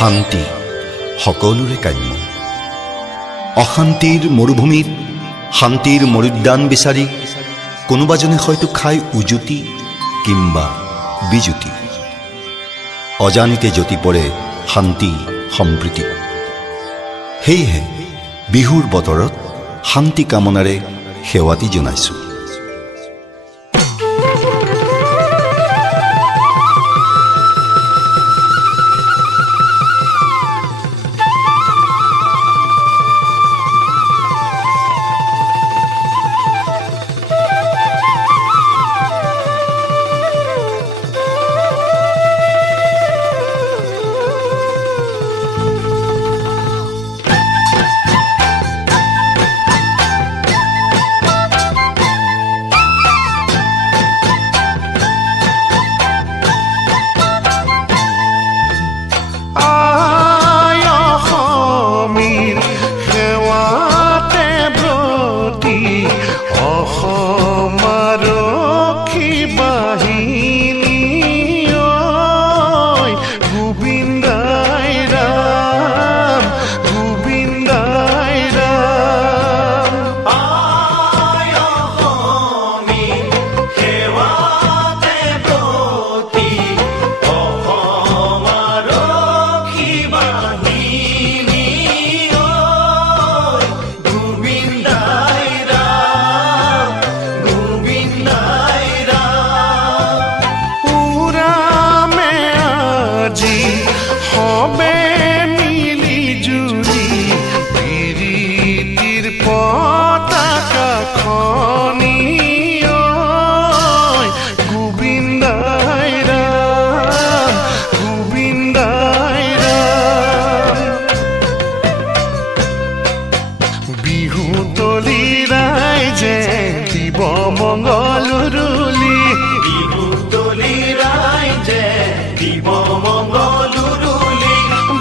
শান্তি সকলোৰে কাম্য। অশান্তিৰ মৰুভূমিত শান্তিৰ মৰুদ্যান বিচাৰি কোনোবাজনে হয়তো খায় উজুতি কিংবা বিজুতি। অজানিতে জ্যোতি পৰে শান্তি সম্প্ৰীতি। সেয়েহে বিহুৰ বতৰত শান্তি কামনাৰে সেৱাতি জনাইছোঁ।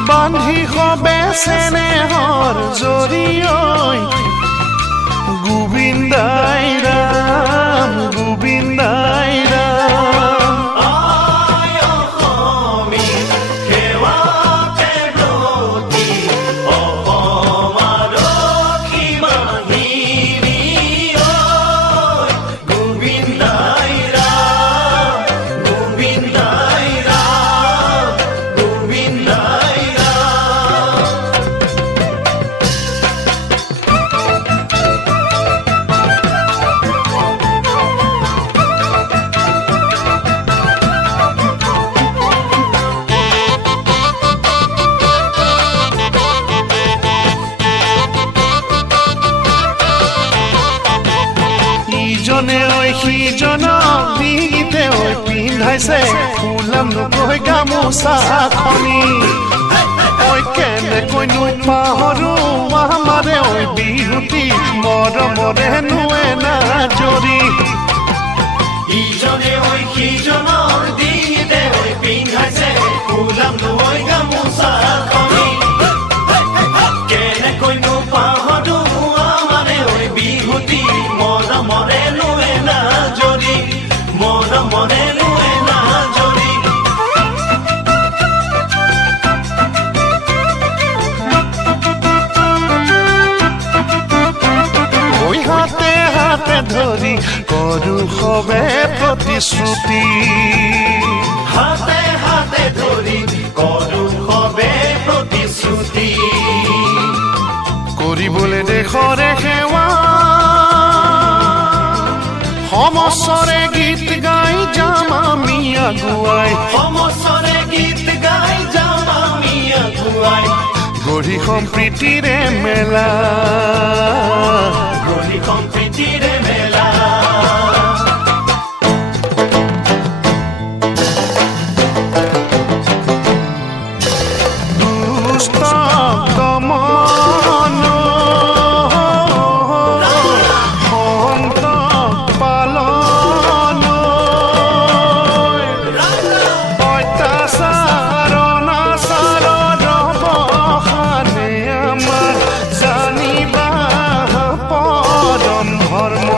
বান্ধি হবে চেনেহৰ জৰিয়ৈ গোবিন্দাই ৰাম গোবিন্দাই ৰাম। ইজনে ঐ সিজনক দিগিতে ঐ পিন্ধাইছে ফুলাম নকৈ গামোচাখনি। ঐ কেনেকৈনো পাহৰো আমাৰে ঐ বিহুতি মৰমৰে নোৱে নাজৰি। ইজনে ঐ সিজনক দিগিতে ঐ পিন্ধাইছে ফুলাম নকৈ গামোচাখনি। কেনেকৈনো পাহৰো আমাৰে ঐ বিহুতি মৰমৰে নোৱে নাজৰি মৰমৰে নোৱে নাজৰি। ঐ হাতে হাতে ধৰি কৰো সবে প্ৰতিশ্ৰুতি। হাতে হাতে ধৰি কৰো সবে প্ৰতিশ্ৰুতি। কৰিবলৈ দেশৰে সেৱা সমস্বৰে গীত গাই যাম আমি আগুৱাই। সমস্বৰে গীত গাই যাম আমি আগুৱাই। গঢ়ি সম্প্ৰীতিৰে মেলা গঢ়ি সম্প্ৰীতিৰে মেলা। দুষ্ট দমন সন্ত পালন অত্যাচাৰ অনাচাৰৰ অৱসানে আমাৰ জানিবা পৰম ধৰ্ম।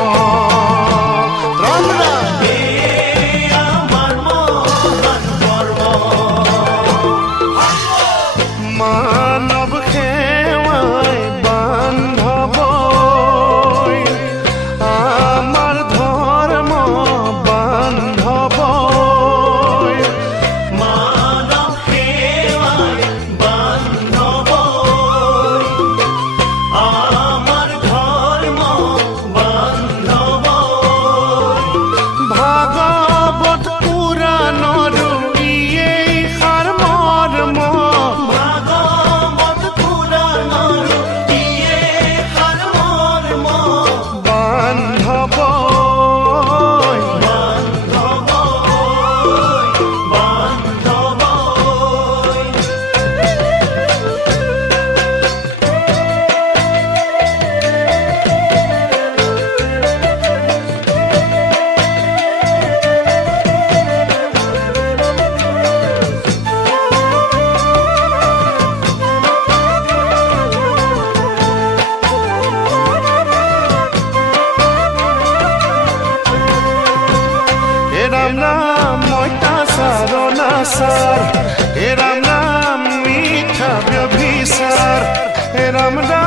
राम नाम मोटा सारो नासार हे राम नाम मीठा व्यभिचार हे राम नाम